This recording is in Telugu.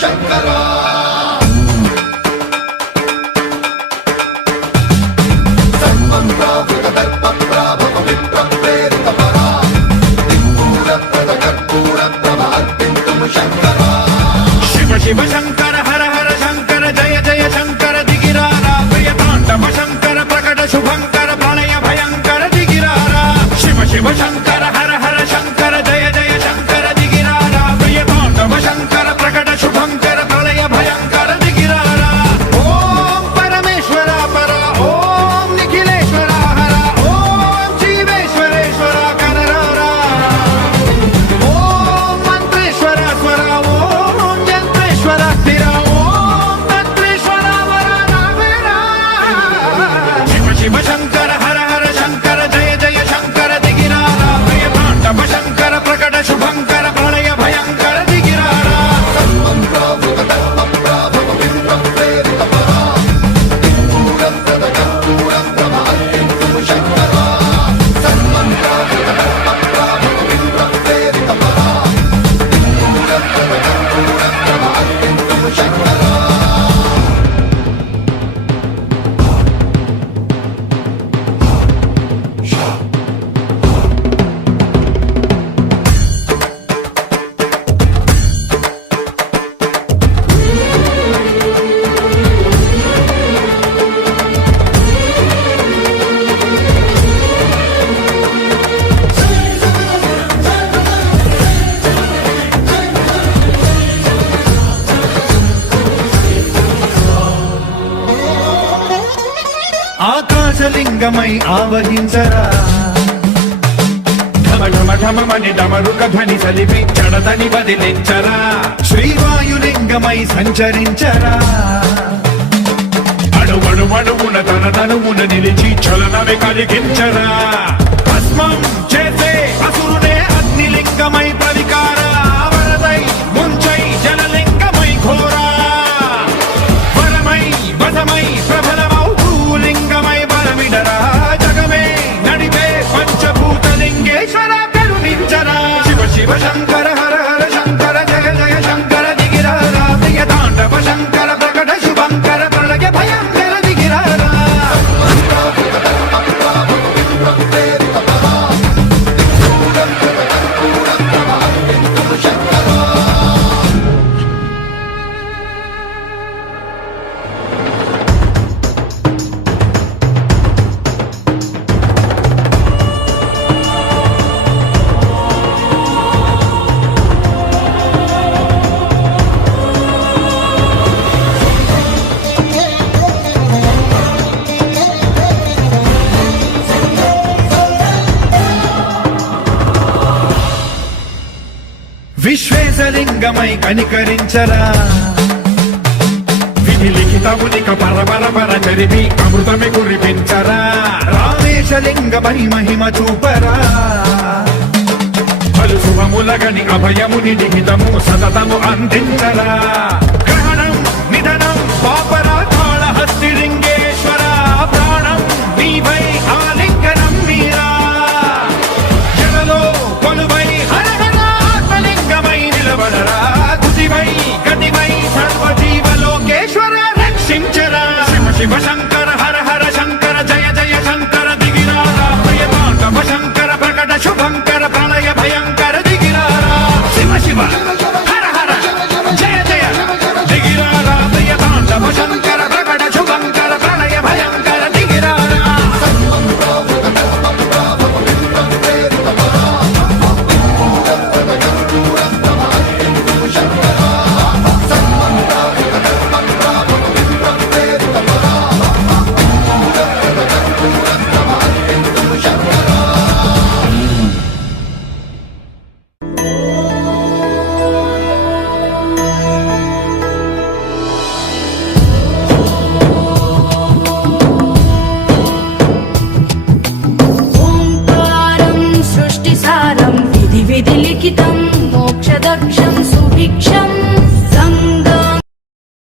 शङ्करा सर्वं प्रावृतदर्पप्राभवविप्रप्रेरितपरा दिक्पूरप्रदकर्पूरप्रभार्पिन्तुं शङ्करा शिव शिव शङ्कर हर हर शङ्कर जय जय शङ्कर दिगिरारा प्रियताण्डव शङ्कर प्रकट शुभङ्कर प्रलय भयङ्कर दिगिरारा शिव शिव शङ्कर हर हर शङ्कर जय जय शङ्कर दिगिरारा प्रियताण्डव शङ्कर प्रकट शुभङ्कर प्रलय भयङ्कर दिगिरारा ॐ परमेश्वर पर ॐ निखिलेश्वर हर ॐ जीवेश्वरेश्वर कररारा ॐ मन्त्रेश्वर स्वर ॐ यन्त्रेश्वर स्थिर ॐ तन्त्रेश्वर वर नावेरा शिव शिव शङ्कर हर हर शङ्कर जय जय शङ्कर दिगिरारा प्रियताण्डव शङ्कर प्रकट शुभङ्कर प्रलय भयङ्कर दिगिरारा सर्वं प्रावृतदर्पप्राभवविप्रप्रेरितपरा दिक्पूरप्रदकर्पूरप्रभार्पिन्तुं शङ्करा सर्वं प्रावृतदर्पप्राभवविप्रप्रेरितपरा दिक्पूरप्रदकर्पूरप्रभार्पिन्तुं शङ्करा ఆకాశలింగమై ఆవహించరా ఢమ ఢమ ఢమమని డమరుక ధ్వని సలిపి చడదని వదిలించరా శ్రీవాయులింగమై సంచరించరా అణువణువున తన తనువున నిలిచి చలనమే కలిగించరా భస్మం చేసే అసురునే అగ్నిలింగమై ప్రవికార వరదై ముంచై జలలింగమై ఘోరా వరమై వసమై ప్రబలమౌ భూలింగమై బలమిడరా జగమే నడిపే పంచభూతలింగేశ్వర కరుణించరా శివ శివ శంకర హర హర శంకర జయ జయ శంకర దిగిరారా ప్రియతాండవ శంకర ప్రకట శుభంకర ప్రళయ భయంకర దిగిరారా प्रावृतदर्पप्राभवविप्रप्रेरितपरा दिक्पूरप्रदकर्पूरप्रभार्पिन्तुं शङ्करा విశ్వేశలింగమై కనికరించరా విధి లిఖితమునిక పరపర చరిపి అమృతమి కురిపించరా రామేశలింగమై మహిమ చూపరా పలు శుభములగని అభయముని నిహితము సతతము అందించరా గ్రహణం నిధనం పాపరా కాళహస్తి లింగేశ్వర ప్రాణం నీవై ఆలింగనం మీరా జనలో కొలువై హర హర ఆత్మలింగమై నిలబడరా తుదివై గతివై సర్వజీవలోకేశ్వర రక్షించరా శివ శివ శంకర హర హర శంకర జయ జయ శంకర దిగిరారా ప్రియతాండవ శంకర ప్రకట శుభంకర ప్రళయ భయంకర దిగిరారా శివ శివ హర హర జయ జయ దిగిరారా ప్రియతాండవ శంకర ప్రకట శుభంకర ప్రళయ భయంకర దిగిరారా सर्वं प्रावृतदर्पप्राभवविप्रप्रेरितपरा दिक्पूरप्रदकर्पूरप्रभार्पिन्तुं शङ्करा सर्वं प्रावृतदर्पप्राभवविप्रप्रेरितपरा दिक्पूरप्रदकर्पूरप्रभार्पिन्तुं शङ्करा ఓంకారం సృష్టిసారం విధి విధి లిఖితం మోక్షదక్షం సుభిక్షం